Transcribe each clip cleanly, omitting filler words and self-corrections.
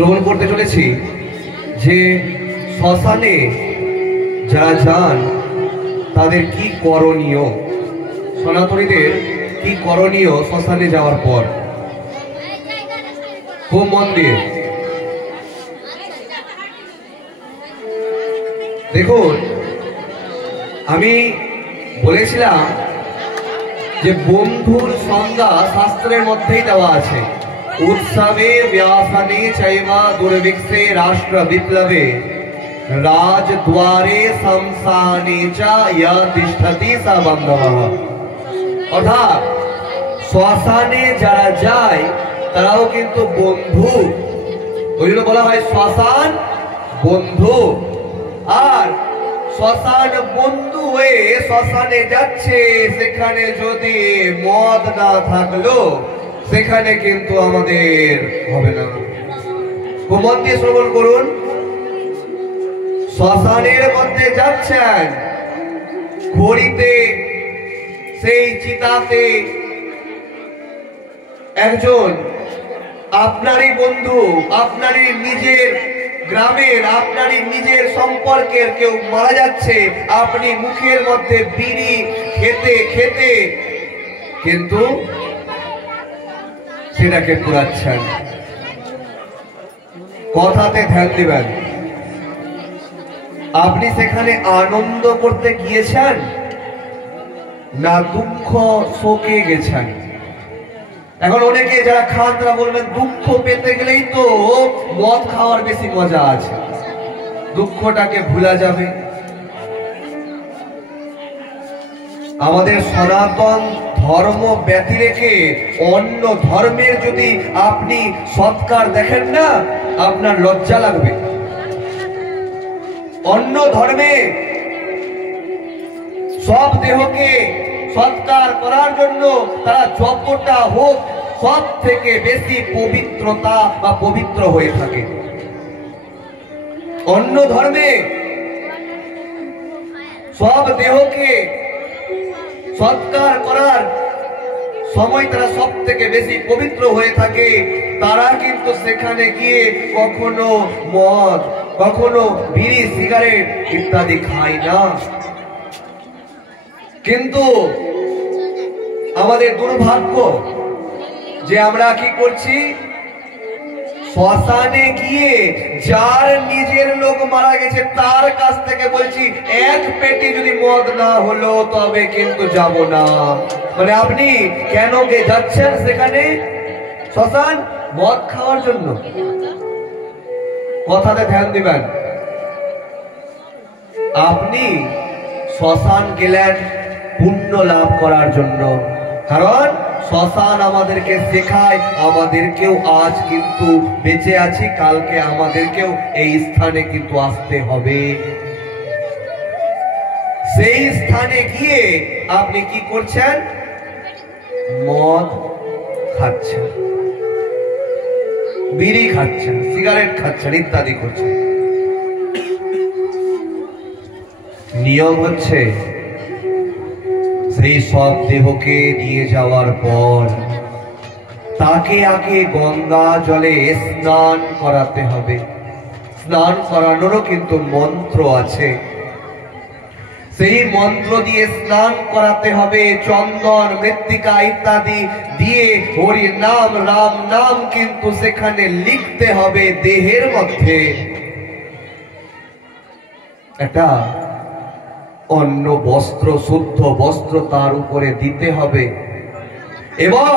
শ্রবণ করতে চলেছি যে শ্মশানে যারা যান তাদের কি করণীয়, সনাতনীদের কি করণীয় শ্মশানে যাওয়ার পর। খুব মন দিয়ে দেখুন, আমি বলেছিলাম যে বন্ধুর সংজ্ঞা শাস্ত্রের মধ্যেই দেওয়া আছে। উৎসবে ব্যাসনে চৈবা দুর্ভিক্ষে রাষ্ট্র বিপ্লবে রাজদ্বারে শমশানে চ ইয় তিষ্ঠতি স বান্ধবঃ। অর্থাৎ শ্মশানে যারা যায় তারাও কিন্তু বন্ধু, ওই জন্য বলা হয় শ্মশান বন্ধু। আর শ্মশান বন্ধু হয়ে শ্মশানে যাচ্ছে, সেখানে যদি মদ না থাকলো সেখানে কিন্তু আমাদের হবে না। মন দিয়ে শ্রবণ করুন। শ্মশানের মধ্যে যাচ্ছেন, খড়িতে সেই চিতাতে একজন আপনারই বন্ধু, আপনারই নিজের গ্রামের, আপনারই নিজের সম্পর্কের কেউ মারা যাচ্ছে, আপনি মুখের মধ্যে বিড়ি খেতে খেতে কিন্তু সেটাকে পুরাচ্ছেন। কথাতে ধ্যান দিবেন। আপনি সেখানে আনন্দ করতে গিয়েছেন না দুঃখ শোকে গেছেন? এখন অনেকে যারা খান তারা বলবেন দুঃখ পেতে গেলেই তো মদ খাওয়ার বেশি মজা আছে, দুঃখটাকে ভুলা যাবে। আমাদের সনাতন ধর্ম ব্যতি রেখে অন্য ধর্মের যদি আপনি সৎকার দেখেন না, আপনার লজ্জা লাগবে। অন্য ধর্মে সব দেহকে সৎকার করার জন্য তারা যতটা হোক সব থেকে বেশি পবিত্রতা বা পবিত্র হয়ে থাকে। অন্য ধর্মে সব দেহকে সৎকার করার সময় তারা সব থেকে বেশি পবিত্র হয়ে থাকে। তারা কিন্তু সেখানে গিয়ে কখনো মদ, কখনো বিড়ি সিগারেট ইত্যাদি খায় না। কিন্তু আমাদের দুর্ভাগ্য যে আমরা কি করছি, শ্মশানে গিয়ে যার নিজের লোক মারা গেছে তার কাছ থেকে বলছি এক পেটি যদি মদ না হলো তবে কিন্তু যাব না। মানে আপনি কেন যাচ্ছেন সেখানে শ্মশান? মদ খাওয়ার জন্য। কথাতে ধ্যান দিবেন। আপনি শ্মশান গেলেন পুণ্য লাভ করার জন্য, কারণ শ্মশান আমাদেরকে শেখায় আমাদেরকেও আজ কিন্তু বেঁচে আছি, কালকে আমাদেরকেও এই স্থানে কিন্তু আসতে হবে। সেই স্থানে গিয়ে আপনি কি করছেন? মদ খাচ্ছেন, বিড়ি খাচ্ছেন, সিগারেট খাচ্ছেন, ইত্যাদি করছেন। নিয়ম হচ্ছে সেই সব দেহকে নিয়ে যাওয়ার পর তাকে আগে গঙ্গা জলে স্নান করাতে হবে। স্নান করানোরও কিন্তু মন্ত্র আছে, সেই মন্ত্র দিয়ে স্নান করাতে হবে। চন্দন, মৃত্তিকা ইত্যাদি দিয়ে হরি নাম, রাম নাম কিন্তু সেখানে লিখতে হবে। দেহের মধ্যে একটা অন্য বস্ত্র, শুদ্ধ বস্ত্র তার উপরে দিতে হবে এবং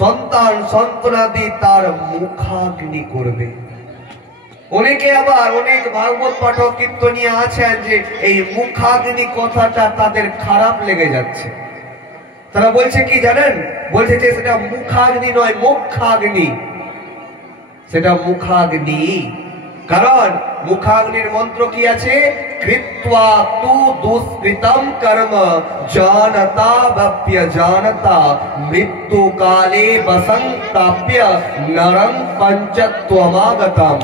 সন্তান সন্তানাদি তার মুখাগ্নি করবে। অনেকে আবার অনেক ভাগবত পাঠক কীর্তনীয় আছেন যে এই মুখাগ্নি কথাটা তাদের খারাপ লেগে যাচ্ছে। তারা বলছে কি জানেন? বলছে যে সেটা মুখাগ্নি নয়, মোক্ষাগ্নি। সেটা মুখাগ্নি, কারণ মুখাগ্নির মন্ত্র কি আছে? কৃত্বা তু দুষ্কৃতম কর্ম জানতা বপ্য জানতা মৃত্যু কালে বসন্তাপ্য নরং পঞ্চত্বমাগতম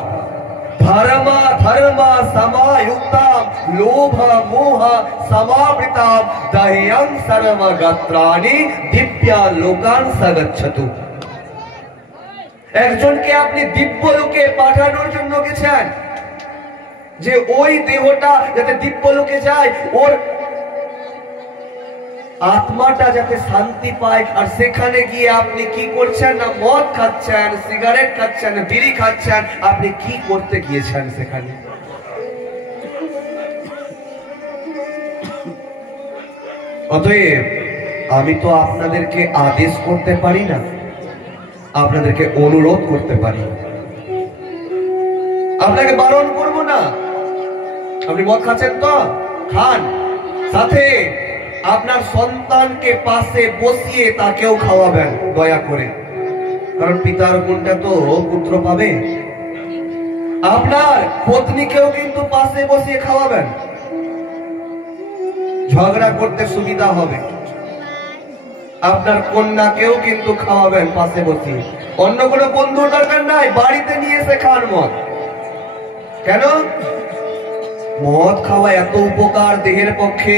ধর্ম ধর্ম समायुक्तां लोभ मोह समावृतां दह्यं सर्वगत्राणि दिव्या लोकान् सगच्छतु। একজনকে আপনি দিব্যলোকে পাঠানোর জন্য গেছেন, যে ওই দেহটা যাতে দিব্যলোকে যায়, ওর আত্মাটা যাতে শান্তি পায়। আর সেখানে গিয়ে আপনি কি করছেন না, মদ খাচ্ছেন, সিগারেট খাচ্ছেন, বিড়ি খাচ্ছেন। আপনি কি করতে গিয়েছেন সেখানে? অতএব আমি তো আপনাদেরকে আদেশ করতে পারি না, আপনাদেরকে অনুরোধ করতে পারি। আপনাকে বারণ করব না। আপনি মদ খাচ্ছেন তো খান, সাথে আপনার সন্তানকে পাশে বসিয়ে তাকেও খাওয়াবেন দয়া করে, কারণ পিতার গুণটা তো পুত্র পাবে। আপনার পত্নীকেও কিন্তু পাশে বসিয়ে খাওয়াবেন, ঝগড়া করতে সুবিধা হবে। আপনার কন্যাকেও কিন্তু খাওয়াবেন পাশে বসিয়ে। অন্য কোনো বন্ধুর দরকার নাই, বাড়িতে নিয়ে এসে খান মদ। কেন? মদ খাওয়া এত উপকার দেহের পক্ষে।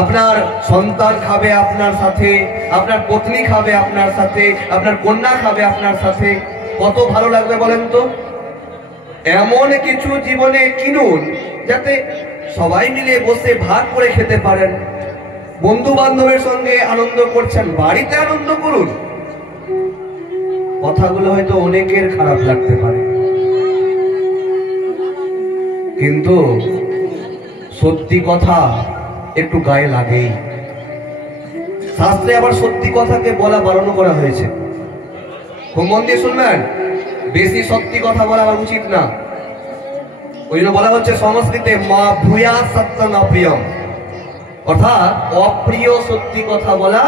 আপনার সন্তান খাবে আপনার সাথে, আপনার পত্নী খাবে আপনার সাথে, আপনার কন্যা খাবে আপনার সাথে, কত ভালো লাগবে বলেন তো? এমন কিছু জীবনে কিনুন যাতে সবাই মিলে বসে ভাগ করে খেতে পারেন। বন্ধু বান্ধবের সঙ্গে আনন্দ করছেন, বাড়িতে আনন্দ করুন। কথাগুলো হয়তো অনেকের খারাপ লাগতে পারে, কিন্তু সত্যি কথা একটু গায়ে লাগেই। শাস্ত্রে আবার সত্যি কথাকে বলা বারণ করা হয়েছে, খুব মন দিয়ে শুনবেন। বেশি সত্যি কথা বলা আমার উচিত না। ওই জন্য বলা হচ্ছে সংস্কৃতে মা ভূয়া সত্য না প্রিয়ম, অর্থাৎ অপ্রিয় সত্যি কথা বলা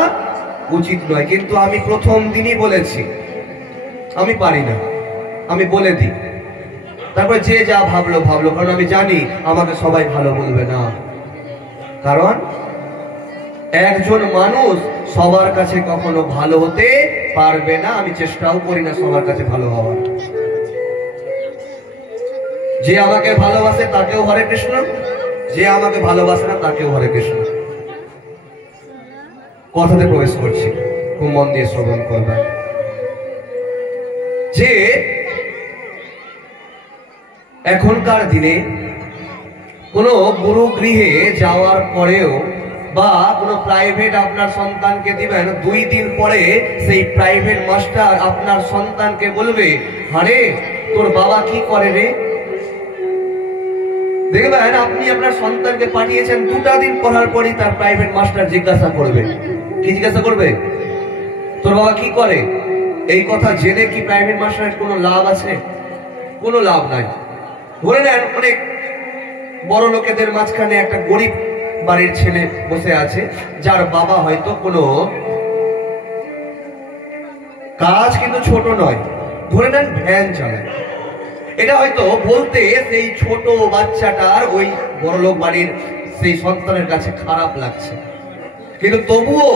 উচিত নয়। কিন্তু আমি প্রথম দিনই বলেছি আমি পারি না, আমি বলে দিই। তারপরে যে যা ভাবলো ভাবলো, কারণ আমি জানি আমাকে সবাই ভালো বলবে না। কারণ একজন মানুষ সবার কাছে কখনো ভালো হতে পারবে না, আমি চেষ্টাও করি না সবার কাছে ভালো হওয়ার। যে আমাকে ভালোবাসে তাকেও হরে কৃষ্ণ, যে আমাকে ভালোবাসে না তাকেও হরে কৃষ্ণ। কথাতে প্রবেশ করছি, খুব মন দিয়ে শ্রবণ করবেন। যে এখনকার দিনে কোনো গুরু গৃহে যাওয়ার পরেও বা কোনো প্রাইভেট আপনার সন্তানকে দিবেন, 2 দিন পরে সেই প্রাইভেট মাস্টার আপনার সন্তানকে বলবে, আরে তোর বাবা কি করে রে? দেখবেন আপনি আপনার সন্তানকে পাঠিয়েছেন, 2টা দিন পড়ার পরই তার প্রাইভেট মাস্টার জিজ্ঞাসা করবে। কি জিজ্ঞাসা করবে? তোর বাবা কি করে? এই কথা জেনে কি প্রাইভেট মাস্টারের কোনো লাভ আছে? কোনো লাভ নাই। ধরে নেন অনেক বড় লোকেদের মাঝখানে একটা গরিব বাড়ির ছেলে বসে আছে, যার বাবা হয়তো কোনো কাজ কিন্তু ছোট নয়, ধরে নেন ভ্যান চালায়। এটা হয়তো বলতে সেই ছোট বাচ্চাটার ওই বড়লোক বাড়ির সেই সন্তানের কাছে খারাপ লাগছে, কিন্তু তবুও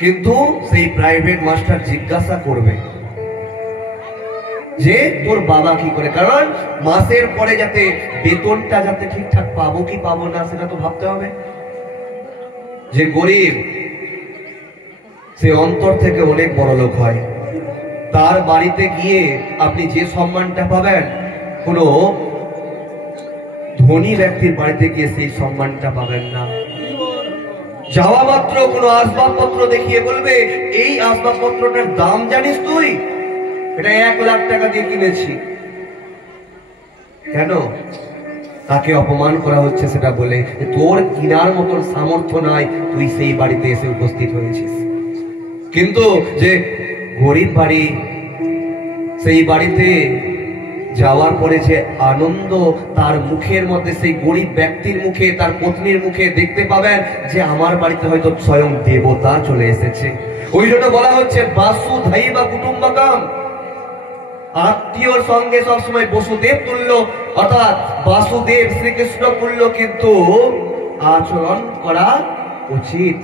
কিন্তু সেই প্রাইভেট মাস্টার জিজ্ঞাসা করবে যে তোর বাবা কি করে। কারণ মাসের পরে যাতে বেতনটা যাতে ঠিকঠাক পাবো কি পাবো না সেটা তো ভাবতে হবে। যে গরিব সে অন্তর থেকে অনেক বড় লোক হয়, তার বাড়িতে গিয়ে আপনি যে সম্মানটা পাবেন, কোনো ধনী ব্যক্তির বাড়িতে গিয়ে সেই সম্মানটা পাবেন না। যাওয়া মাত্র কোনো আসবাবপত্র দেখিয়ে বলবে, এই আসবাবপত্রটার দাম জানিস তুই? এটা 1 লাখ টাকা দিয়ে কিনেছি। কেন? তাকে অপমান করা হচ্ছে সেটা বলে তোর কিনার মতন সামর্থ্য নাই, তুই সেই বাড়িতে এসে উপস্থিত হয়েছিস। কিন্তু যে গরিব বাড়ি, সেই বাড়িতে যাওয়ার পরে যে আনন্দ তার মুখের মধ্যে, সেই গরিব ব্যক্তির মুখে, তার পত্নীর মুখে দেখতে পাবেন যে আমার বাড়িতে হয়তো স্বয়ং দেবতা চলে এসেছে। ওই জন্য বলা হচ্ছে বাসুধৈব কুটুম্বকম, আত্মীয়র সঙ্গে সবসময় বসুদেব তুল্য, অর্থাৎ বাসুদেব শ্রীকৃষ্ণ তুল্য কিন্তু আচরণ করা উচিত।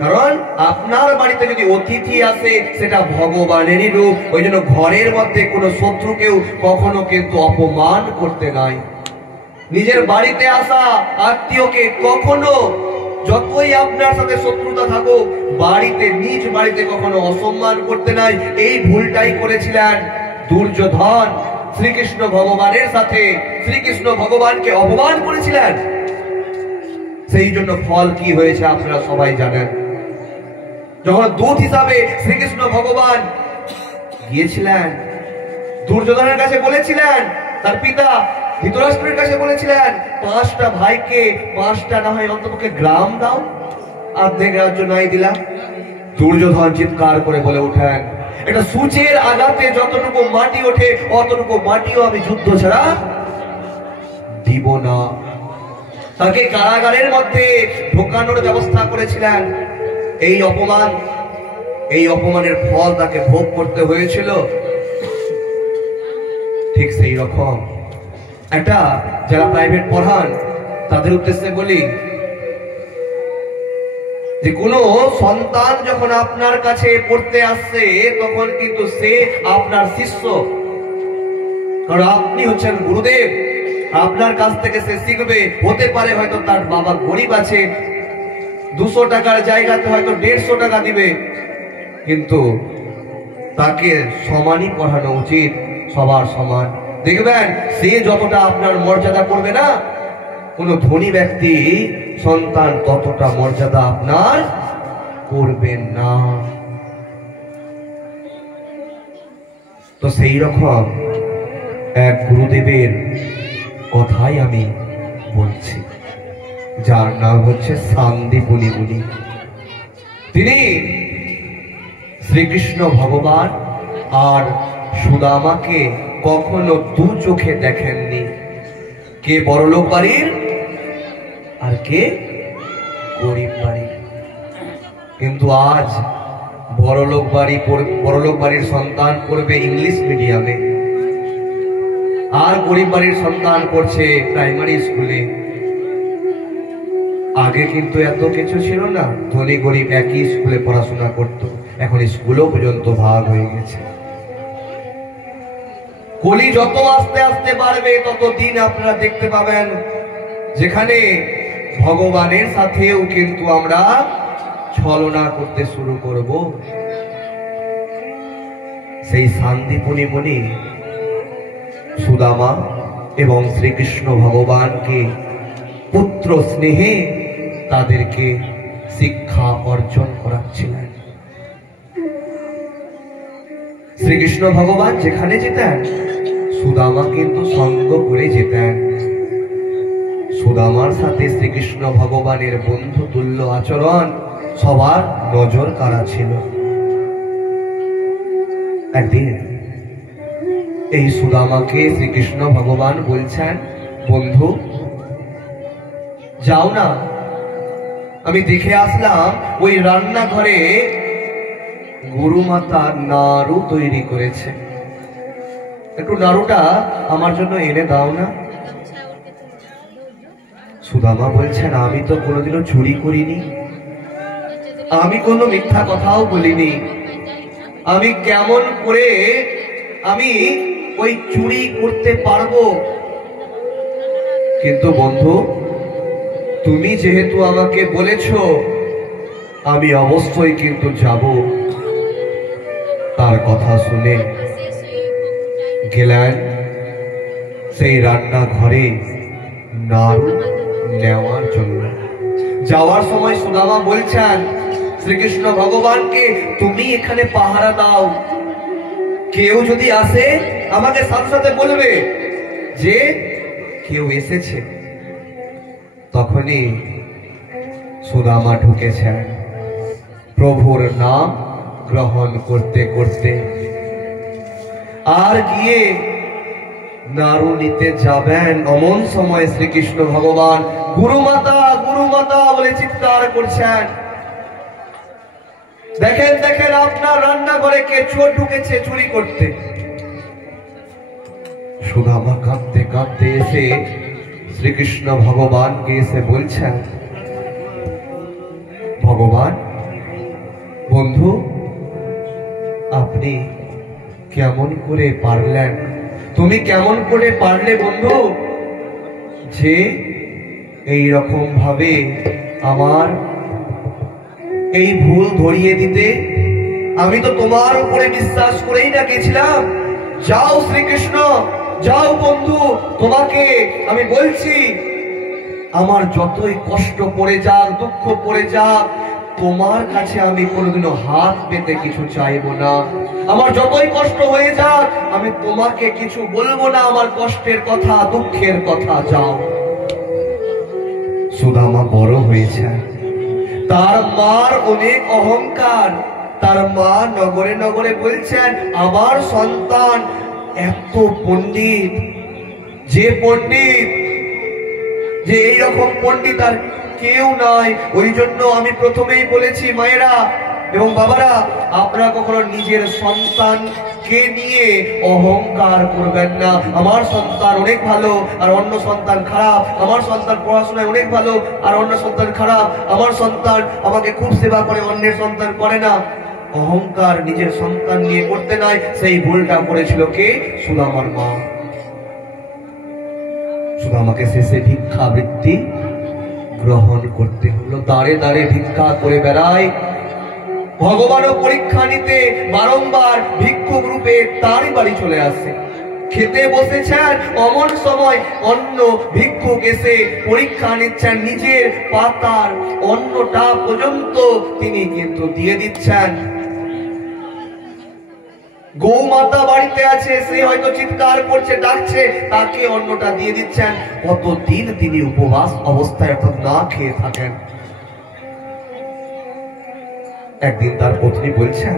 কারণ আপনার বাড়িতে যদি অতিথি আসে সেটা ভগবানেরই রূপ। ওই জন্য ঘরের মধ্যে কোনো শত্রুকেও কখনো কিন্তু অপমান করতে নাই। নিজের বাড়িতে আসা আত্মীয়কে কখনো যতই আপনার সাথে শত্রুতা থাকুক, বাড়িতে নিজ বাড়িতে কখনো অসম্মান করতে নাই। এই ভুলটাই করেছিলেন দুর্যোধন। শ্রীকৃষ্ণ ভগবানের সাথে শ্রীকৃষ্ণ ভগবানকে অপমান করেছিলেন। সেই জন্য ফল কি হয়েছে আপনারা সবাই জানেন। যখন দূত হিসাবে শ্রীকৃষ্ণ ভগবান গিয়েছিলেন, দুর্যোধনের কাছে বলেছিলেন, তার পিতা ধৃতরাষ্ট্রের কাছে বলেছিলেন, 5টা ভাইকে 5টা না হয় অন্তপক্ষে গ্রাম দাও, অর্ধেক রাজ্য নাই দিলাম। দুর্যোধন চিৎকার করে বলে ওঠেন, এটা সূচের আঘাতে যতটুকু মাটি ওঠে অতটুকু মাটিও আমি যুদ্ধ ছাড়া দিব না। তাকে কারাগারের মধ্যে ঢোকানোর ব্যবস্থা করেছিলেন। এই অপমানের ফল তাকে ভোগ করতে হয়েছিল। ঠিক সেই রকম একটা যারা প্রাইভেট পড়ান তাদের উদ্দেশ্যে বলি যে কোনো সন্তান যখন আপনার কাছে পড়তে আসছে তখন কিন্তু সে আপনার শিষ্য, কারণ আপনি হচ্ছেন গুরুদেব। আপনার কাছ থেকে সে শিখবে। হতে পারে হয়তো তার বাবা গরিব আছে, 200 টাকার জায়গাতে হয়তো 150 টাকা দিবে, কিন্তু তাকে সমানই পড়ানো উচিত, সবার সমান। দেখবেন সে যতটা আপনার মর্যাদা করবে না, কোন ধনী ব্যক্তি সন্তান ততটা মর্যাদা আপনার করবেন না। তো সেই রকম এক গুরুদেবের কথাই আমি বলছি, যার নাম হচ্ছে সান্দিপুনি মুনি। তিনি শ্রীকৃষ্ণ ভগবান আর সুদামাকে কখনো দু চোখে দেখেননি। কে বড়লোক বাড়ির আর কে গরিব বাড়ির। কিন্তু আজ বড়লোক বাড়ির সন্তান পড়বে ইংলিশ মিডিয়ামে, আর গরিব বাড়ির সন্তান পড়ছে প্রাইমারি স্কুলে। আগে কিন্তু এত কিছু ছিল না, ধনী গরিব একই স্কুলে পড়াশোনা করত। এখন স্কুলও পর্যন্ত ভাগ হয়ে গেছে। কলি যত আস্তে আস্তে বাড়বে তত দিন আপনারা দেখতে পাবেন যেখানে ভগবানের সাথেও কিন্তু আমরা ছলনা করতে শুরু করব। সেই সান্দিপুনি মুনি সুদামা এবং শ্রীকৃষ্ণ ভগবানকে পুত্র স্নেহে তাদেরকে শিক্ষা অর্জন করাচ্ছিলেন। শ্রীকৃষ্ণ ভগবান যেখানে যেতেন সুদামা কিন্তু সঙ্গ করে যেতেন। সুদামার সাথে শ্রীকৃষ্ণ ভগবানের বন্ধু তুল্য আচরণ সবার নজর কাড়া ছিল। একদিন এই সুদামাকে শ্রীকৃষ্ণ ভগবান বলছেন, বন্ধু যাও না, আমি দেখে আসলাম ওই রান্নাঘরে গুরুমাতা নাড়ু তৈরি করেছে, একটু নাড়ুটা আমার জন্য এনে দাও না। সুদামা বলছেন, আমি তো কোনোদিনও চুরি করিনি, আমি কোনো মিথ্যা কথাও বলিনি, আমি কেমন করে আমি ওই চুরি করতে পারবো? কিন্তু বন্ধু তুমি যেহেতু আমাকে বলেছো আমি অবশ্যই কিন্তু যাব। তার কথা শুনে গেলেন সেই রান্নাঘরে নাড়ু নেওয়ার জন্য। যাওয়ার সময় সুদামা বলছেন শ্রীকৃষ্ণ ভগবানকে, তুমি এখানে পাহারা দাও, কেউ যদি আসে আমাকে সাথে সাথে বলবে যে কেউ এসেছে। তখনই সুদামা ঢুকেছেন প্রভুর নাম গ্রহণ করতে করতে, আর গিয়ে নাড়ু নিতে যাবেন অমন সময় শ্রীকৃষ্ণ ভগবান গুরুমাতা গুরুমাতা বলে চিৎকার করছেন। দেখেন দেখেন আপনার রান্নাঘরে কে চোর ঢুকেছে চুরি করতে। সুদামা কাঁদতে কাঁদতে এসে শ্রীকৃষ্ণ ভগবানকে এসে বলছেন, ভগবান বন্ধু আপনি কেমন করে পারলেন, তুমি কেমন করে পারলে বন্ধু যে এই রকম ভাবে আমার এই ভুল ধরিয়ে দিতে। আমি তো তোমার উপরে বিশ্বাস করেই না গেছিলাম। যাও শ্রীকৃষ্ণ, যাও বন্ধু, তোমাকে আমি বলছি, আমার যতই কষ্ট পড়ে যাক, দুঃখ পড়ে যাক, তোমার কাছে আমি কোনোদিনও হাত পেতে কিছু চাইবো না। আমার যতই কষ্ট হয়ে যাক, আমি তোমাকে কিছু বলবো না, আমার কষ্টের কথা, দুঃখের কথা। যাও। সুদামা বড় হয়েছে, তার মার অনেক অহংকার। তার মা নগরে নগরে বলছেন, আমার সন্তান এত পণ্ডিত, যে পণ্ডিত, যে এইরকম পণ্ডিত আর কেউ নাই। ওই জন্য আমি প্রথমেই বলেছি, মায়েরা এবং বাবারা, আপনারা কখনো নিজের সন্তানকে নিয়ে অহংকার করবেন না। আমার সন্তান অনেক ভালো আর অন্য সন্তান খারাপ, আমার সন্তান পড়াশোনায় অনেক ভালো আর অন্য সন্তান খারাপ, আমার সন্তান আমাকে খুব সেবা করে, অন্যের সন্তান করে না। অহংকার নিজের সন্তান নিয়ে করতে নাই। সেই ভুলটা করেছিল কে? সুদামার মা। সুদামাকে শেষে ভিক্ষাবৃত্তি গ্রহণ করতে হলো। দাঁড়ে দাঁড়ে ভিক্ষা করে বেড়ায়। ভগবানও পরীক্ষা নিতে বারংবার ভিক্ষুক রূপে তারই বাড়ি চলে আসে। খেতে বসেছেন, অমন সময় অন্য ভিক্ষুক এসে পরীক্ষা নিচ্ছেন, নিজের পাতার অন্নটা পর্যন্ত তিনি কিন্তু দিয়ে দিচ্ছেন। গৌমাতা বাড়িতে আছে, সে হয়তো চিৎকার করছে, ডাকছে, তাকে অন্নটা দিয়ে দিচ্ছেন। কতদিন তিনি উপবাস অবস্থায় অর্থাৎ না খেয়ে থাকেন। একদিন তার পত্নী বলছেন,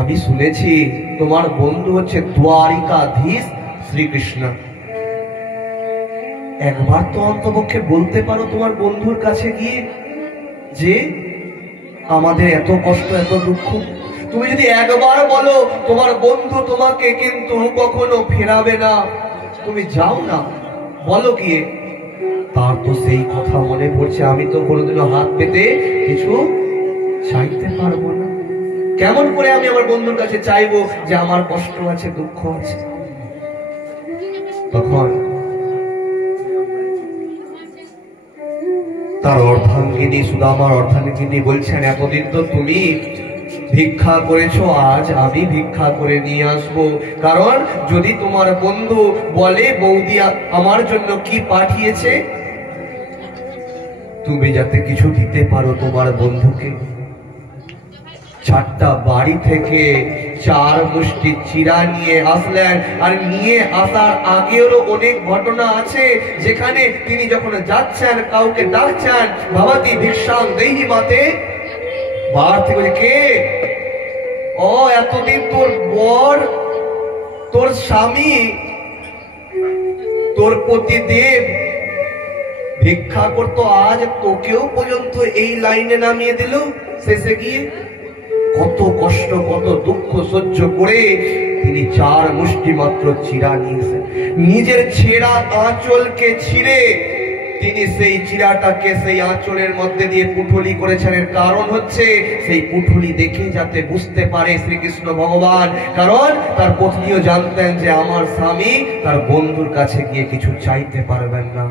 আমি শুনেছি তোমার বন্ধু হচ্ছে দ্বারিকাধীশ শ্রীকৃষ্ণ। একবার তো অন্তপক্ষে বলতে পারো তোমার বন্ধুর কাছে গিয়ে যে আমাদের এত কষ্ট, এত দুঃখ। তুমি যদি একবার বলো, তোমার বন্ধু তোমাকে কিন্তু কখনো ফেরাবে না। তুমি যাও না, বলো গিয়ে। তার তো সেই কথা মনে পড়ছে, আমি তো কোনোদিনও হাত পেতে কিছু চাইতে পারবো না। কেমন করে আমি আমার বন্ধুর কাছে চাইবো যে আমার কষ্ট আছে, দুঃখ আছে? তখন তার অর্ধাঙ্গিনী, সুদামার অর্ধাঙ্গিনী বলছেন, এতদিন তো তুমি ভিক্ষা করেছো, আজ আমি ভিক্ষা করে নিয়ে আসবো। কারণ যদি তোমার বন্ধু বলে বৌদি আমার জন্য কি পাঠিয়েছে, তুমি যাতে কিছু দিতে পারো তোমার বন্ধুকে। 4টা বাড়ি থেকে 4 মুষ্টি চিরা নিয়ে আসলেন। আর নিয়ে আসার আগেরও অনেক ঘটনা আছে, যেখানে তিনি যখন যাচ্ছেন, কাউকে ডাকছেন, ভবতি ভিক্ষাং দেহি মাতে। বার থেকে বলে, কে? ও এতদিন তোর বর, তোর স্বামী, তোর পতিদেব ভিক্ষা করতো, আজ তোকেও পর্যন্ত এই লাইনে নামিয়ে দিল। শেষে গিয়ে কত কষ্ট, কত দুঃখ সহ্য করে তিনি 4 মুষ্টি মাত্র চিরা নিয়েছেন। নিজের ছেঁড়া আঁচলকে ছিঁড়ে তিনি সেই চিরাটাকে সেই আঁচলের মধ্যে দিয়ে পুঁটুলি করেছেন। এর কারণ হচ্ছে সেই পুঁটুলি দেখে যাতে বুঝতে পারে শ্রীকৃষ্ণ ভগবান। কারণ তার পত্নীও জানতেন যে আমার স্বামী তার বন্ধুর কাছে গিয়ে কিছু চাইতে পারবেন না,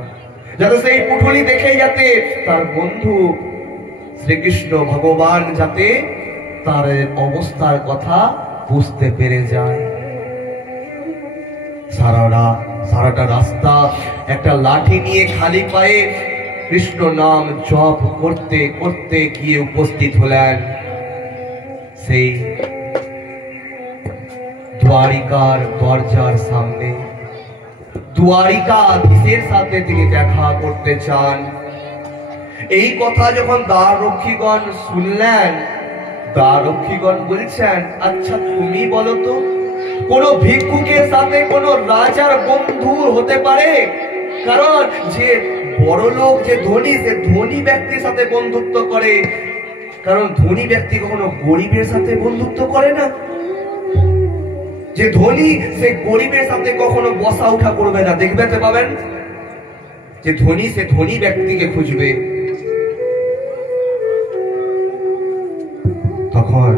যাতে সেই পুঁটুলি দেখে যাতে তার বন্ধু শ্রীকৃষ্ণ ভগবান যাতে তার অবস্থার কথা বুঝতে পেরে যায়। সারাটা রাস্তা একটা লাঠি নিয়ে খালি পায়ে কৃষ্ণ নাম জপ করতে করতে গিয়ে উপস্থিত হলেন সেই দ্বারিকার দরজার সামনে। দ্বারিকাধীশের সাথে তিনি দেখা করতে চান। এই কথা যখন দ্বার রক্ষীগণ শুনলেন, দ্বার রক্ষীগণ বলছেন, আচ্ছা তুমি বলো তো, কোন ভিক্ষুকের সাথে কোন রাজার বন্ধু হতে পারে? কারণ যে বড় লোক, যে ধনী, সে ধনী ব্যক্তির সাথে বন্ধুত্ব করে। কারণ ধনী ব্যক্তি কখনো গরিবের সাথে বন্ধুত্ব করে না। যে ধনী, সে গরিবের সাথে কখনো বসা উঠা করবে না। দেখতে পাবেন যে ধনী, সে ধনী ব্যক্তিকে খুঁজবে। তখন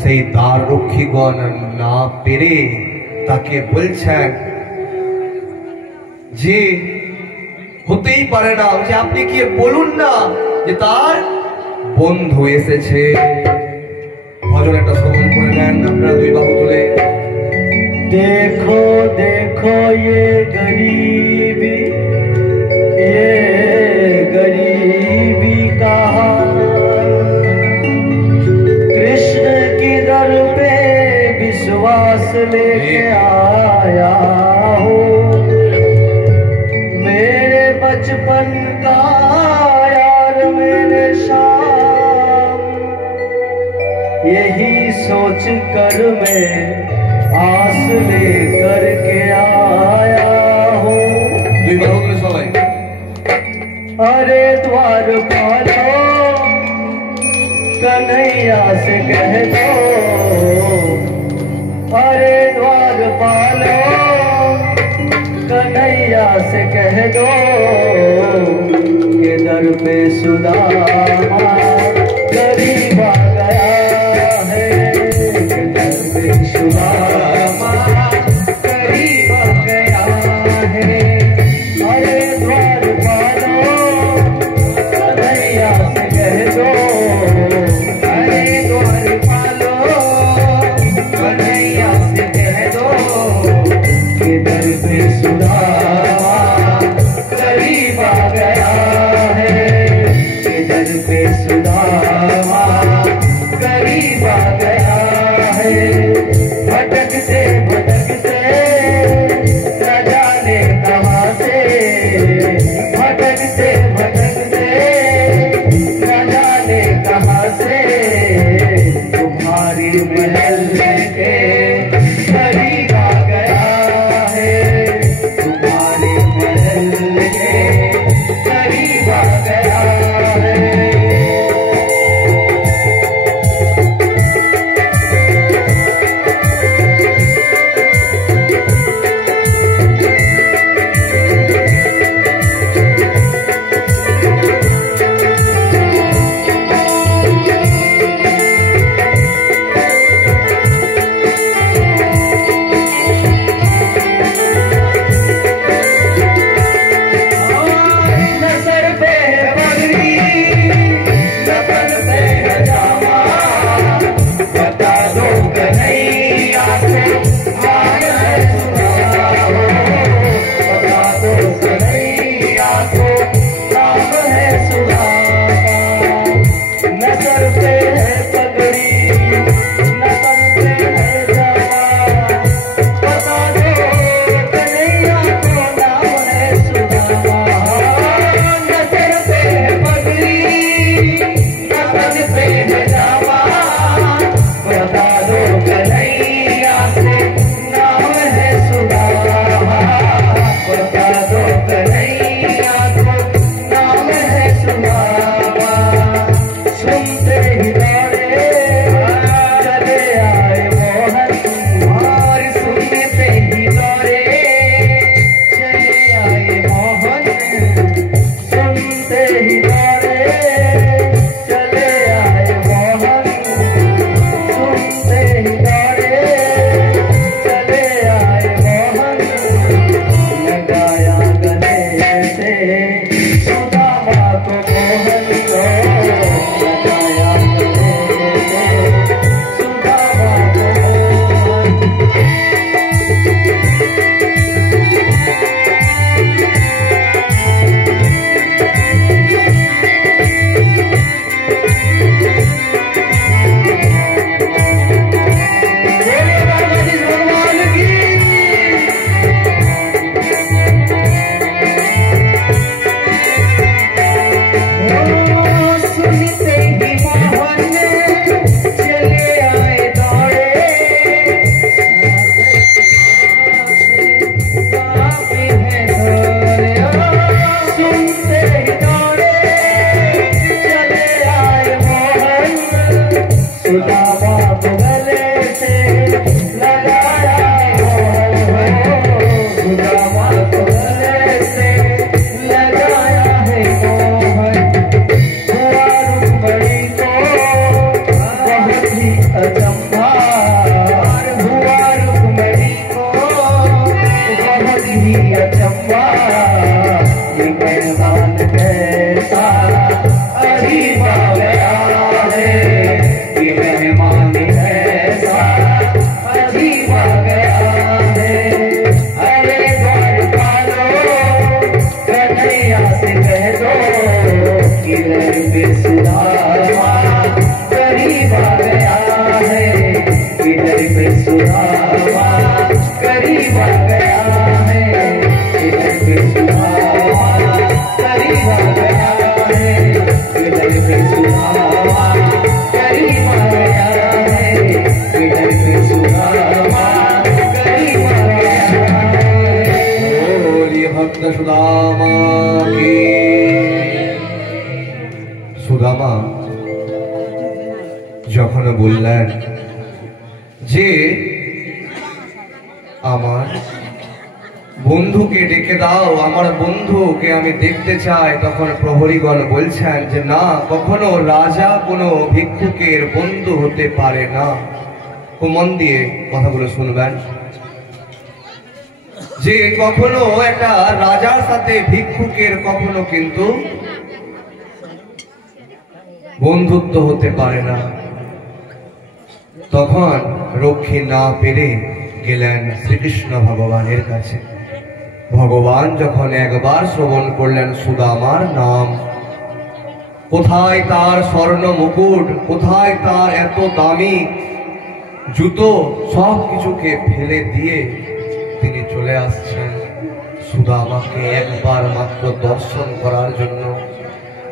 সেই দ্বার রক্ষীগণ না পেরে তাকে বলছেন, যে হতেই পারে না, যে আপনি গিয়ে বলুন না যে তার বন্ধু এসেছে। ভজন একটা শ্রবণ করে নেন আপনারা দুই বাহু তুলে। देखो देखो ये गरीबी का कृष्ण की दर पे विश्वास लेके आया हो। मेरे बचपन का यार मेरे शाम, यही सोच कर मैं आस लेकर के आया हूँ। सबाई अरे द्वारपालो कन्हैया से कह दो, अरे द्वारपालो कन्हैया से कह दो के दर पे सुदामा गरीब आ गया है, के दर पे सुदामा गरीब आ गया है। अरे द्वारपालो कन्हैया से कह दो, अरे द्वारपालो कन्हैया से कह दो के दर पे सुदामा गरीब आ गया है, के दर पे सुदामा गरीब आ गया है। भटकते भटकते न जाने कहाँ से, भटकते भटकते न जाने कहाँ से तुम्हारी महल के करीब आ गया है, तुम्हारे महल के करीब आ गया है। সুদামা যখন বললেন যে আমার বন্ধুকে ডেকে দাও, আমার বন্ধুকে আমি দেখতে চাই, তখন প্রহরীগণ বলছেন যে না, কখনো রাজা কোনো ভিক্ষুকের বন্ধু হতে পারে না। খুব মন দিয়ে কথাগুলো শুনবেন, যে কখনো একটা রাজার সাথে ভিক্ষুকের কখনো কিন্তু বন্ধুত্ব হতে পারে না। তখন রক্ষী না পেরে গেলেন শ্রীকৃষ্ণ ভগবানের কাছে। ভগবান যখন একবার শ্রবণ করলেন সুদামার নাম, কোথায় তার স্বর্ণ মুকুট, কোথায় তার এত দামি জুতো, সব কিছুকে ফেলে দিয়ে তিনি চলে আসছেন সুদামাকে একবার মাত্র দর্শন করার জন্য।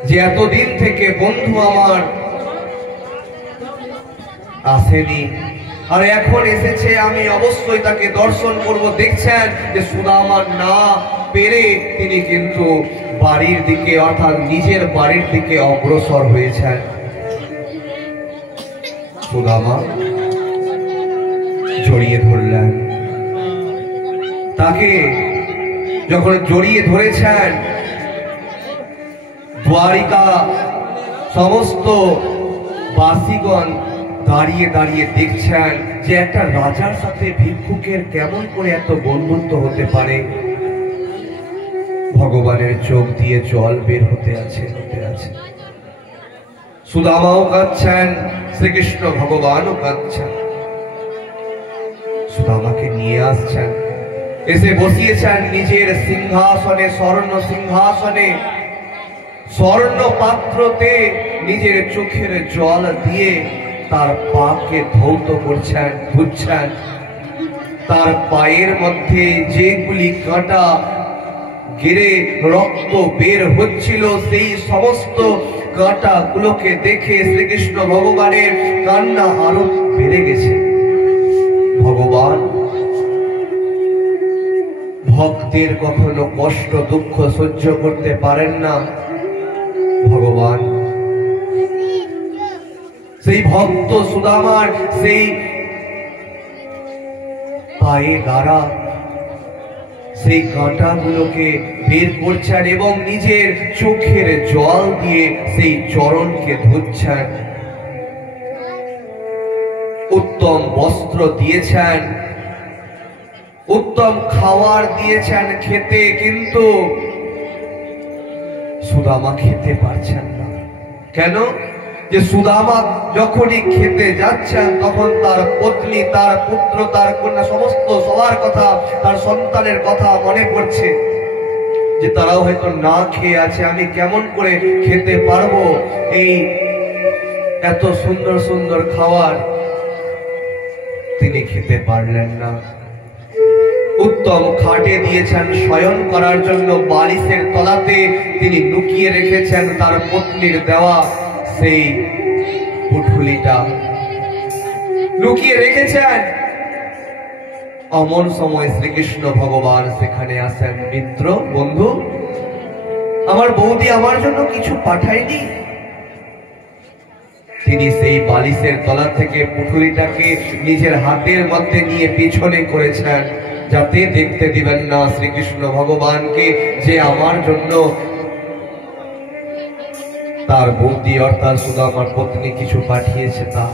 যে এতদিন থেকে বন্ধু আমার আসেনি, আর এখন এসেছে, আমি অবশ্যই তাকে দর্শন করব। দেখছেন যে সুদামা না পেরে তিনি কিন্তু বাড়ির দিকে, অর্থাৎ নিজের বাড়ির দিকে অগ্রসর হয়েছেন। সুদামা জড়িয়ে ধরলেন, তাকে যখন জড়িয়ে ধরেছেন, দ্বারিকা সমস্ত বাসীগণ দাঁড়িয়ে দাঁড়িয়ে দেখছেন যে একটা রাজার সাথে ভিক্ষুকের কেমন করে এত বন্ধুত্ব হতে পারে। ভগবানের চোখ দিয়ে জল বের হতে আছে। সুদামাও কাঁদছেন, শ্রীকৃষ্ণ ভগবানও কাঁদছেন। সুদামাকে নিয়ে আসছেন, এসে বসিয়েছেন নিজের সিংহাসনে, স্বর্ণ সিংহাসনে, স্বর্ণ পাত্রতে নিজের চোখের জল দিয়ে তার পাকে ধৌত করছেন, ধুচ্ছেন। তার পায়ের মধ্যে যেগুলি কাঁটা গেড়ে রক্ত বের হচ্ছিল, সেই সমস্ত কাঁটা গুলোকে দেখে শ্রীকৃষ্ণ ভগবানের কান্না আরো বেড়ে গেছে। ভগবান ভক্তের কখনো কষ্ট দুঃখ সহ্য করতে পারেন না। ভগবান সেই ভক্ত সুদামার সেই পায়ে গাড়া সেই কাঁটাগুলোকে বের করছেন এবং নিজের চোখের জল দিয়ে সেই চরণকে ধুচ্ছেন। উত্তম বস্ত্র দিয়েছেন, উত্তম খাবার দিয়েছেন খেতে, কিন্তু সুদামা খেতে পারছেন না। কেন? যে সুদামা যখনই খেতে যাচ্ছেন তখন তার পত্নী, তার পুত্র, তার কন্যা, সমস্ত সবার কথা, তার সন্তানের কথা মনে পড়ছে যে তারাও হয়তো না খেয়ে আছে, আমি কেমন করে খেতে পারবো এই এত সুন্দর সুন্দর খাবার। তিনি খেতে পারলেন না। উত্তম খাটে দিয়েছেন শয়ন করার জন্য, বালিশের তলাতে তিনি লুকিয়ে রেখেছেন তার পত্নীর দেওয়া সেই পুটুলিটা লুকিয়ে রেখেছেন। অমন সময় শ্রীকৃষ্ণ ভগবান সেখানে আসেন। মিত্র, বন্ধু, আমার বৌদি আমার জন্য কিছু পাঠায়নি। তিনি সেই বালিশের তলা থেকে পুটুলিটাকে নিজের হাতের মধ্যে নিয়ে পিছনে করেছেন, যাতে দেখতে দিবেন না শ্রীকৃষ্ণ ভগবানকে যে আমার জন্য তার বৌদি অর্থাৎ সুদামার পত্নী কিছু পাঠিয়েছে। তা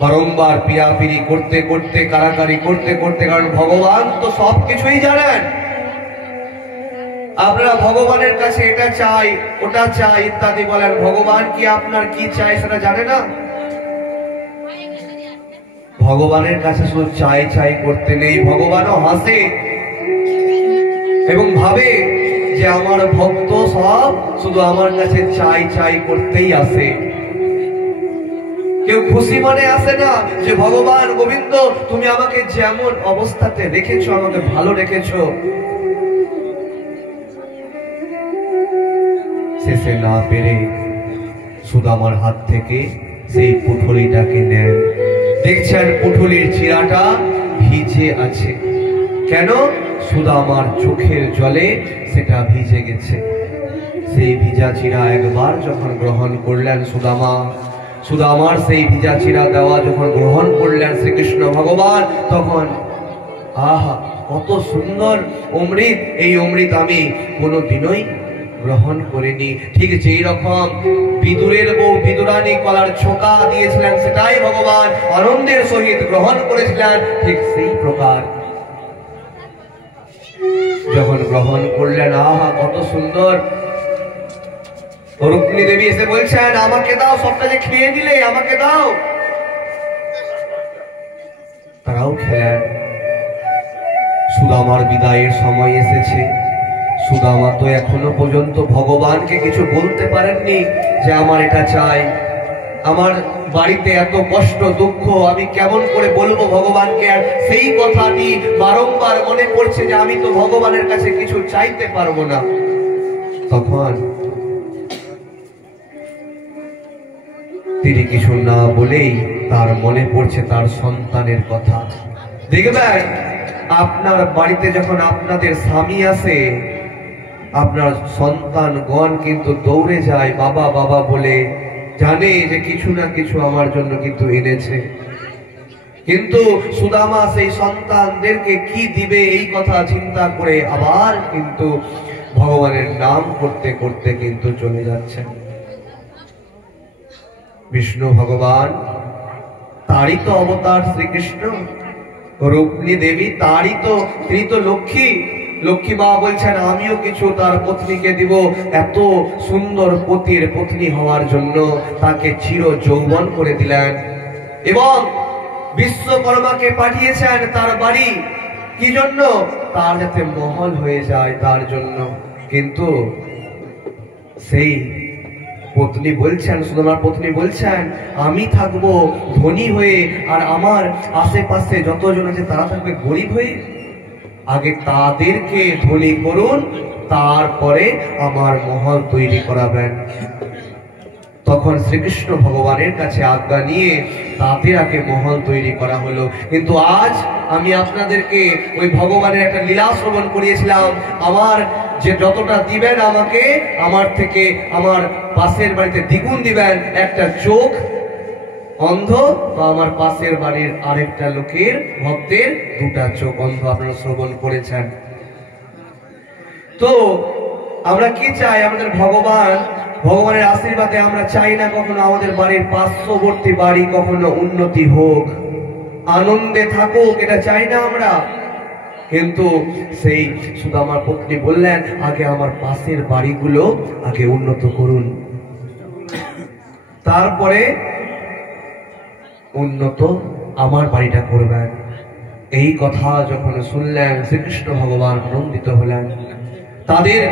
বারংবার পিড়াপিড়ি করতে করতে, কারাকারি করতে করতে, কারণ ভগবান তো সবকিছুই জানেন। আপনারা ভগবানের কাছে এটা চাই, ওটা চাই ইত্যাদি বলেন, ভগবান কি আপনার কি চাই সেটা জানে না। ভগবানের কাছে শুধু চাই চাই করতে নেই, ভগবানও হাসে এবং ভাবে যে আমার ভক্ত সব শুধু আমার কাছে চাই চাই করতেই আসে। কেউ খুশি মনে আসে না যে ভগবান গোবিন্দ তুমি আমাকে যেমন অবস্থাতে রেখেছো, আমাকে ভালো রেখেছো। শেষে না পেরে সুদামার হাত থেকে সেই পুটুলিটাকে নেন। দেখছেন পুটুলির চিরাটা ভিজে আছে। কেন? সুদামার চোখের জলে সেটা ভিজে গেছে। সেই ভিজা চিরা একবার যখন গ্রহণ করলেন সুদামা, সুদামার সেই ভিজা চিরা দেওয়া যখন গ্রহণ করলেন শ্রীকৃষ্ণ ভগবান, তখন আহা কত সুন্দর অমৃত, এই অমৃত আমি কোনোদিনই গ্রহণ করিনি। ঠিক যেই রকম বিদুরের বউ বিদুরানী কলার ছোকা দিয়েছিলেন, সেটাই ভগবান আনন্দের সহিত গ্রহণ করেছিলেন, ঠিক সেই প্রকার যখন গ্রহণ করলেন, আহা কত সুন্দর। রুক্মিণী দেবী এসে বলছেন, আমাকে দাও, সবটা যে খেয়ে দিলে, আমাকে দাও। তারাও খেলেন। সুদামার বিদায়ের সময় এসেছে। সুদামা তো এখনো পর্যন্ত ভগবানকে কিছু বলতে পারেননি যে আমার এটা চাই, আমার বাড়িতে এত কষ্ট দুঃখ, আমি কেমন করে বলবো ভগবানকে। আর সেই কথাটি বারংবার মনে পড়ছে যে আমি তো ভগবানের কাছে কিছু চাইতে পারবো না। তখন তিনি কিছু না বলেই তার মনে পড়ছে তার সন্তানের কথা। দেখবেন আপনার বাড়িতে যখন আপনাদের স্বামী আসে, আপনার সন্তানগণ কিন্তু দৌড়ে যায় বাবা বাবা বলে, জানে যে কিছু না কিছু আমার জন্য কিন্তু এনেছে। কিন্তু সুদামা সেই সন্তানদেরকে কি দিবে এই কথা চিন্তা করে আবার কিন্তু ভগবানের নাম করতে করতে কিন্তু চলে যাচ্ছেন। বিষ্ণু ভগবান তারই তো অবতার শ্রীকৃষ্ণ, রুক্মিণী দেবী তারই তো, তিনি তো লক্ষ্মী। লক্ষ্মী মা বলছেন আমিও কিছু তার পত্নীকে দিব। এত সুন্দর পতির পত্নী হওয়ার জন্য তাকে চির যৌবন করে দিলেন এবং বিশ্বকর্মাকে পাঠিয়েছেন তার বাড়ি, কি জন্য? তার যাতে মহল হয়ে যায় তার জন্য। কিন্তু সেই পত্নী বলছেন, সুদামার পত্নী বলছেন আমি থাকবো ধনী হয়ে আর আমার আশেপাশে যতজন আছে তারা থাকবে গরিব হয়ে। আগে তাদেরকে ধনী করুন, তারপরে আমার মহল তৈরি করাবেন। তখন শ্রীকৃষ্ণ ভগবানের কাছে আজ্ঞা নিয়ে তাদের আগে মহল তৈরি করা হলো। কিন্তু আজ আমি আপনাদেরকে ওই ভগবানের একটা লীলা শ্রবণ করিয়েছিলাম। আমার যে যতটা দিবেন আমাকে, আমার থেকে আমার পাশের বাড়িতে দ্বিগুণ দিবেন। একটা চোখ অন্ধ, তো আমার পাশের বাড়ির আরেকটা লোকের ভক্তের দুটা চোখ অন্ধ, আপনারা শ্রবণ করেছেন। তো আমরা কি চাই? আমাদের ভগবানের আশীর্বাদে আমরা চাই না কখনো আমাদের বাড়ির পার্শ্ববর্তী বাড়ি কখনো উন্নতি হোক, আনন্দে থাকুক, এটা চাই না আমরা। কিন্তু সেই সুদামার পত্নী বললেন আগে আমার পাশের বাড়িগুলো আগে উন্নত করুন, তারপরে উন্নত আমার বাড়িটা করবেন। এই কথা যখন শুনলেন শ্রীকৃষ্ণ ভগবান আনন্দিত হলেন। তাদের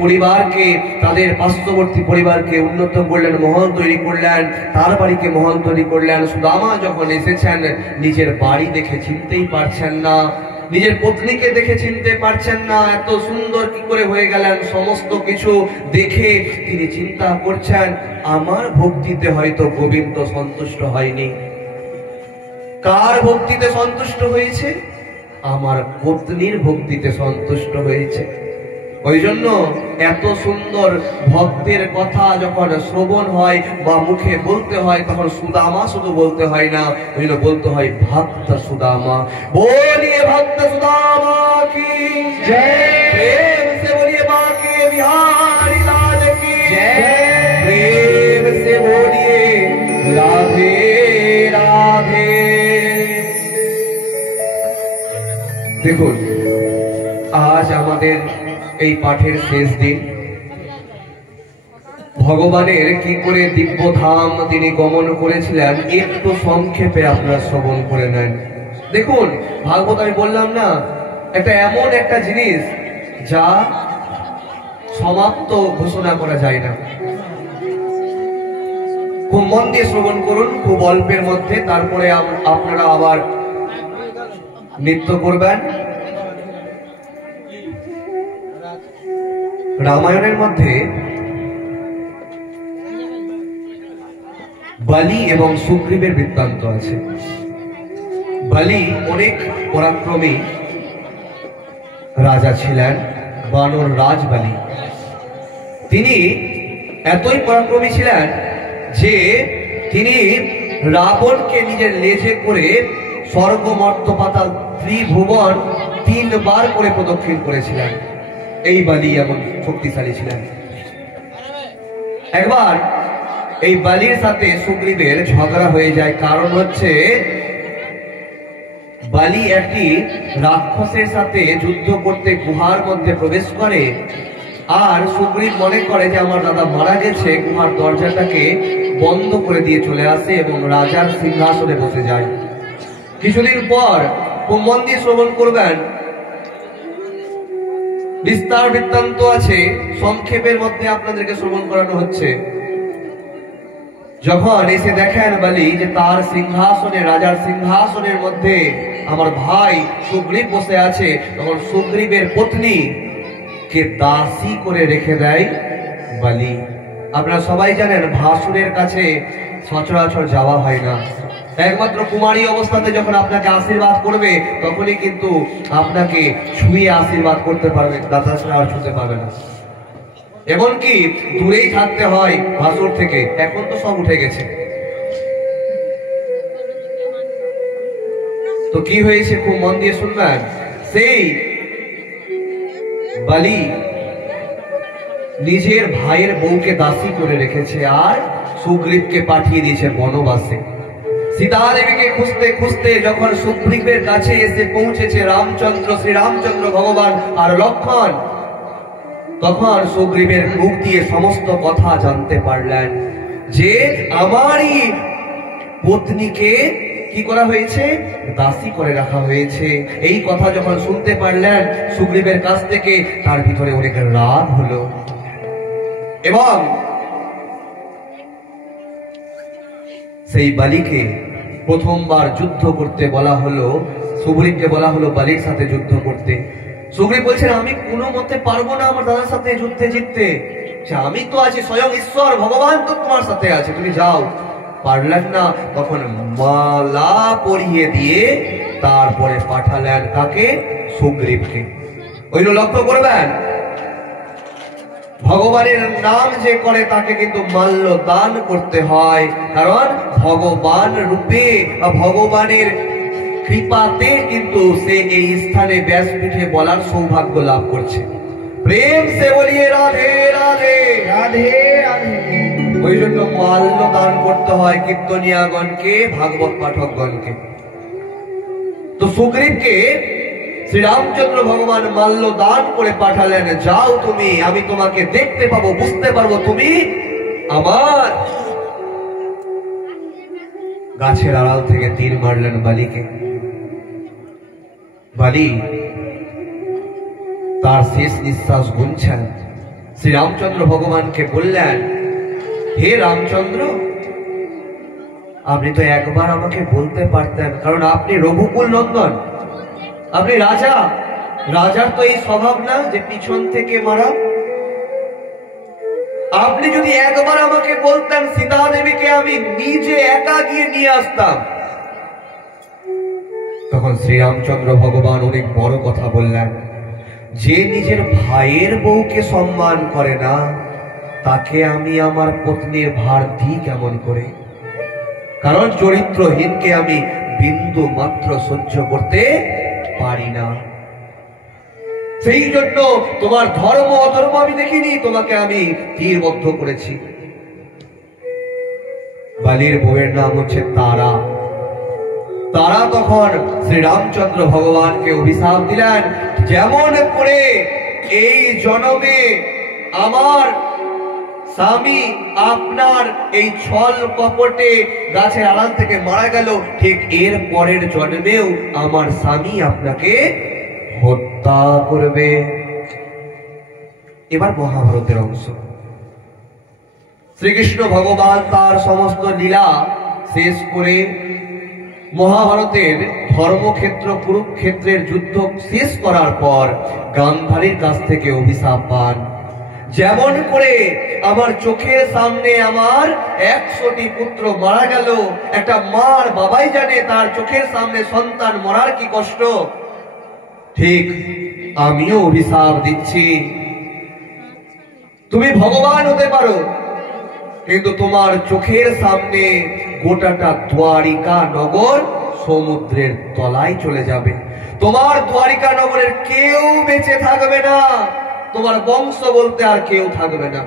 পরিবারকে, তাদের পার্শ্ববর্তী পরিবারকে উন্নত করলেন, মহল তৈরি করলেন, তার বাড়িকে মহল তৈরি করলেন। সুদামা যখন এসেছেন নিজের বাড়ি দেখে চিনতেই পারছেন না, নিজের পত্নীকে দেখে চিনতে পারছেন না, এত সুন্দর কি করে হয়ে গেলেন। সমস্ত কিছু দেখে তিনি চিন্তা করছেন আমার ভক্তিতে হয়তো গোবিন্দ সন্তুষ্ট হয়নি। কার ভক্তিতে সন্তুষ্ট হয়েছে? আমার পত্নীর ভক্তিতে সন্তুষ্ট হয়েছে। ওই জন্য এত সুন্দর ভক্তের কথা যখন শ্রবণ হয় বা মুখে বলতে হয়, তখন সুদামা শুধু বলতে হয় না, ওই জন্য বলতে হয় ভক্ত সুদামা। বলিয়ে ভক্ত সুদামা কি জয়, প্রেম সে বলিয়ে বাঁকে বিহারি লাল কি জয়, প্রেম সে বলিয়ে রাধে রাধে। দেখুন আজ আমাদের এই পাঠের শেষ দিন। ভগবানের কি করে দিব্য ধাম তিনি গমন করেছিলেন একটু সংক্ষেপে আপনারা শ্রবণ করে নেন। দেখুন ভাগবত আমি বললাম না, একটা এমন একটা জিনিস যা সমাপ্ত ঘোষণা করা যায় না। খুব মন দিয়ে শ্রবণ করুন, খুব অল্পের মধ্যে, তারপরে আপনারা আবার নৃত্য করবেন। রামায়ণের মধ্যে বলি এবং সুগ্রীবের বৃত্তান্ত আছে। বলি অনেক পরাক্রমী রাজা ছিলেন, বানর রাজ বলি। তিনি এতই পরাক্রমী ছিলেন যে তিনি রাবণকে নিজের লেজে করে স্বর্গ মর্ত পাতাল ত্রিভুবন 3 বার করে প্রদক্ষিণ করেছিলেন। এই বালি এমন শক্তিশালী ছিলেন। একবার এই বালির সাথে সুগ্রীবের ঝগড়া হয়ে যায়। কারণ হচ্ছে বালি একটি রাক্ষসের সাথে যুদ্ধ করতে গুহার মধ্যে প্রবেশ করে, আর সুগ্রীব মনে করে যে আমার দাদা মারা গেছে, গুহার দরজাটাকে বন্ধ করে দিয়ে চলে আসে এবং রাজার সিংহাসনে বসে যায়। কিছুদিন পর খুব মন দিয়ে শ্রবণ করবেন, বিস্তার বৃত্তান্ত আছে, সংক্ষেপের মধ্যে আপনাদেরকে শ্রবণ করানো হচ্ছে। যখন এসে দেখেন বালি যে তার সিংহাসনে, রাজার সিংহাসনের মধ্যে আমার ভাই সুগ্রীব বসে আছে, তখন সুগ্রীবের পত্নী কে দাসী করে রেখে দেয় বালি। আপনারা সবাই জানেন ভাসুরের কাছে সচরাচর যাওয়া হয় না, একমাত্র কুমারী অবস্থাতে যখন আপনাকে আশীর্বাদ করবে তখনই কিন্তু আপনাকে ছুঁয়ে আশীর্বাদ করতে পারবে, দাদা ছাড়া আর ছুঁতে পারবে না। এমনকি দূরেই থাকতে হয় ভাসুর থেকে। এখন তো সব উঠে গেছে। তো কি হয়েছে খুব মন দিয়ে শুনবেন। সেই বালি নিজের ভাইয়ের বউকে দাসী করে রেখেছে আর সুগ্রীবকে পাঠিয়ে দিয়েছে বনবাসে। সীতা দেবীকে খুঁজতে খুঁজতে যখন সুগ্রীবের কাছে এসে পৌঁছেছে রামচন্দ্র, শ্রী রামচন্দ্র ভগবান আর লক্ষ্মণ, তখন সুগ্রীবের মুখ দিয়ে সমস্ত কথা জানতে পারলেন যে আমারই পত্নীকে কি করা হয়েছে, দাসী করে রাখা হয়েছে। এই কথা যখন শুনতে পারলেন সুগ্রীবের কাছ থেকে, তার ভিতরে অনেক রাগ হলো এবং সেই বালিকে প্রথমবার যুদ্ধ করতে বলা হলো। সুগ্রীবকে বলা হলো বালির সাথে যুদ্ধ করতে। সুগ্রীব বলছেন আমি কোনো মতে পারবো না আমার দাদার সাথে যুদ্ধে জিততে, আমি তো আছি, স্বয়ং ঈশ্বর ভগবান তো তোমার সাথে আছে, তুমি যাও। পারলেন না, তখন মালা পরিয়ে দিয়ে তারপরে পাঠালেন তাকে, সুগ্রীবকে। ওই লক্ষ্য করবেন, ভগবানের নাম যে করে তাকে কিন্তু মাল্য দান করতে হয়, কারণ ভগবান রূপে ভগবানের কৃপাতে কিন্তু সে এই স্থানে ব্যাসপীঠে বলার সৌভাগ্য লাভ করছে। প্রেম সে বলিয়ে রাধে রাধে রাধে রাধে। ওই জন্য মাল্য দান করতে হয় কীর্তনিয়াগণকে, ভাগবত পাঠকগণকে। তো সুগ্রীবকে শ্রীরামচন্দ্র ভগবান মাল্য দান করে পাঠালেন, যাও তুমি, আমি তোমাকে দেখতে পাবো, বুঝতে পারবো তুমি আমার। গাছের আড়াল থেকে তীর মারলেন বালিকে। বালি তার শেষ নিঃশ্বাস গুনছেন। শ্রীরামচন্দ্র ভগবানকে বললেন, হে রামচন্দ্র, আপনি তো একবার আমাকে বলতে পারতেন, কারণ আপনি রঘুকুল নন্দন, আপনি রাজা। রাজার তো এই স্বভাব না যে পিছন থেকে মারা। আপনি যদি একবার আমাকে বলতেন সীতা দেবীকে আমি নিজে একা গিয়ে নিয়ে আসতাম। তখন শ্রীরামচন্দ্র ভগবান অনেক বড় কথা বললেন, যে নিজের ভাইয়ের বউকে সম্মান করে না তাকে আমি আমার পত্নীর ভার দিই কেমন করে? কারণ চরিত্রহীনকে আমি বিন্দু মাত্র সহ্য করতে পারি না। সেই জন্য তোমার ধর্ম অধর্ম আমি দেখিনি, তোমাকে আমি তীরবদ্ধ করেছি। বালির বউয়ের নাম হচ্ছে তারা। তারা তখন শ্রীরামচন্দ্র ভগবানকে অভিশাপ দিলেন, যেমন করে এই জন্মে আমার স্বামী আপনার এই ছল কপটে গাছের আড়াল থেকে মারা গেল, ঠিক এর পরের জন্মেও আমার স্বামী আপনাকে হত্যা করবে। এবার মহাভারতের অংশ। শ্রীকৃষ্ণ ভগবান তার সমস্ত লীলা শেষ করে মহাভারতের ধর্মক্ষেত্র কুরুক্ষেত্রের যুদ্ধ শেষ করার পর গান্ধারীর কাছ থেকে অভিশাপ পান, যেমন করে আমার চোখের সামনে আমার 100টি পুত্র মারা গেল, একটা মার বাবাই জানে তার চোখের সামনে সন্তান মরার কি কষ্ট, ঠিক আমিও অভিশাপ দিচ্ছি তুমি ভগবান হতে পারো, কিন্তু তোমার চোখের সামনে গোটাটা দ্বারিকা নগর সমুদ্রের তলায় চলে যাবে। তোমার দ্বারিকা নগরের কেউ বেঁচে থাকবে না, তোমার বংশ বলতে আর কেউ থাকবে না।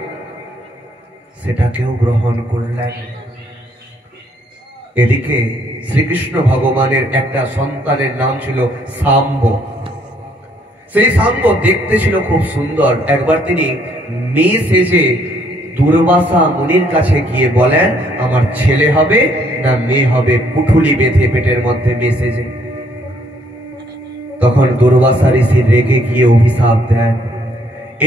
সেটাকেও গ্রহণ করলেন। এদিকে শ্রীকৃষ্ণ ভগবানের একটা সন্তানের নাম ছিল শাম্ব। সেই শাম্ব দেখতে ছিল খুব সুন্দর। একবার তিনি মেয়ে সেজে দুর্বাসা মুনির কাছে গিয়ে বলেন, আমার ছেলে হবে না মেয়ে হবে, পুঠুলি বেঁধে পেটের মধ্যে মেয়ে সেজে। তখন দুর্বাসা ঋষি রেগে গিয়ে অভিশাপ দেন,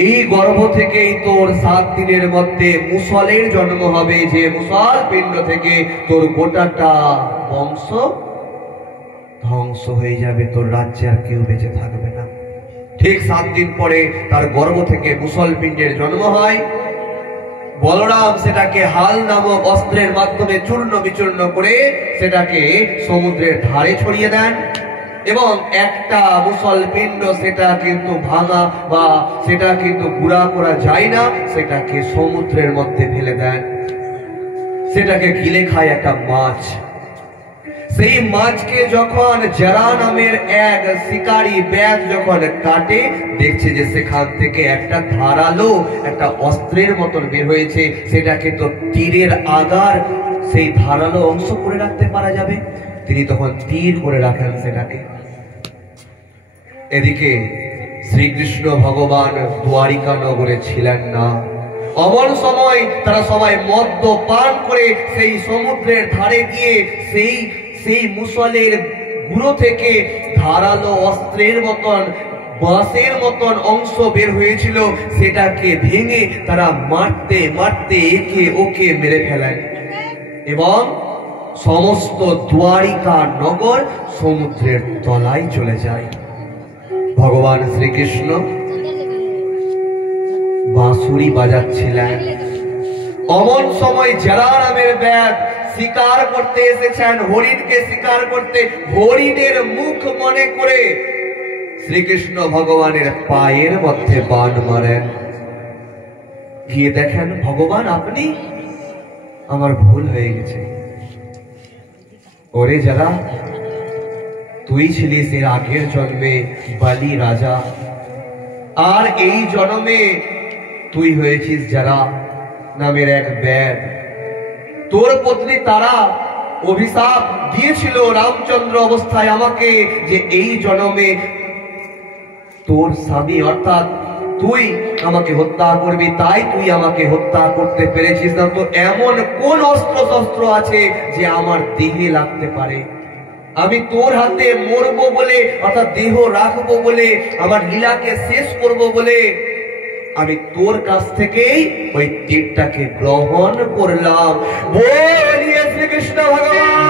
এই গর্ভ থেকেই তোর 7 দিনের মধ্যে মুসলের জন্ম হবে, যে মুসল পিণ্ড থেকে তোর গোটাটা বংশ ধ্বংস হয়ে যাবে, তোর রাজ্যে আর কেউ বেঁচে থাকবে না। ঠিক 7 দিন পরে তার গর্ভ থেকে মুসল পিণ্ডের জন্ম হয়। বলরাম সেটাকে হাল নামক অস্ত্রের মাধ্যমে চূর্ণ বিচূর্ণ করে সেটাকে সমুদ্রের ধারে ছড়িয়ে দেন, এবং একটা মুসল পিণ্ড সেটা কিন্তু ভাঙা বা সেটা কিন্তু গুঁড়া করা যায় না, সেটাকে সমুদ্রের মধ্যে ফেলে দেন। সেটাকে গিলে খায় একটা মাছ। সেই মাছকে যখন জারা নামের এক শিকারী ব্যাগ যখন কাটে, দেখছে যে সেখান থেকে একটা ধারালো একটা অস্ত্রের মতন বের হয়েছে, সেটাকে তো তীরের আগার সেই ধারালো অংশ করে রাখতে পারা যাবে। তিনি তখন তীর করে রাখেন সেটাকে। এদিকে শ্রীকৃষ্ণ ভগবান দ্বারিকা নগরে ছিলেন না। অমন সময় তারা সবাই মদ্যপান করে সেই সমুদ্রের ধারে গিয়ে সেই মুসলের গুঁড়ো থেকে ধারালো অস্ত্রের মতন বাঁশের মতন অংশ বের হয়েছিল, সেটাকে ভেঙে তারা মারতে মারতে একে ওকে মেরে ফেলেন, এবং সমস্ত দ্বারিকা নগর সমুদ্রের তলায় চলে যায়। ভগবান শ্রীকৃষ্ণ বাঁশুরি বাজাচ্ছিলেন। অমন সময় জারা নামের ব্যাগ শিকার করতে এসেছেন, হরিণকে শিকার করতে। হরিণের মুখ মনে করে শ্রীকৃষ্ণ ভগবানের পায়ের মধ্যে বাণ মারেন। গিয়ে দেখেন, ভগবান আপনি, আমার ভুল হয়ে গেছে। ওরে যারা, তুই ছিলিস এর আগের জন্মে বালি রাজা, আর এই জন্মে তুই হয়েছিস যারা নামের এক ব্যাগ। তোর পত্নী তারা অভিশাপ দিয়েছিল রামচন্দ্র অবস্থায় আমাকে, যে এই জন্মে তোর স্বামী অর্থাৎ তুই আমাকে হত্যা করবি, তাই তুই আমাকে হত্যা করতে পেরেছিস না। তো এমন কোন অস্ত্র শস্ত্র আছে যে আমার দেহে লাগতে পারে? আমি তোর হাতে মরবো বলে, অর্থাৎ দেহ রাখবো বলে, আমার লীলাকে শেষ করব বলে আমি তোর কাছ থেকেই ওই তীরটাকে গ্রহণ করলাম। বলিয়ে শ্রীকৃষ্ণ ভগবান।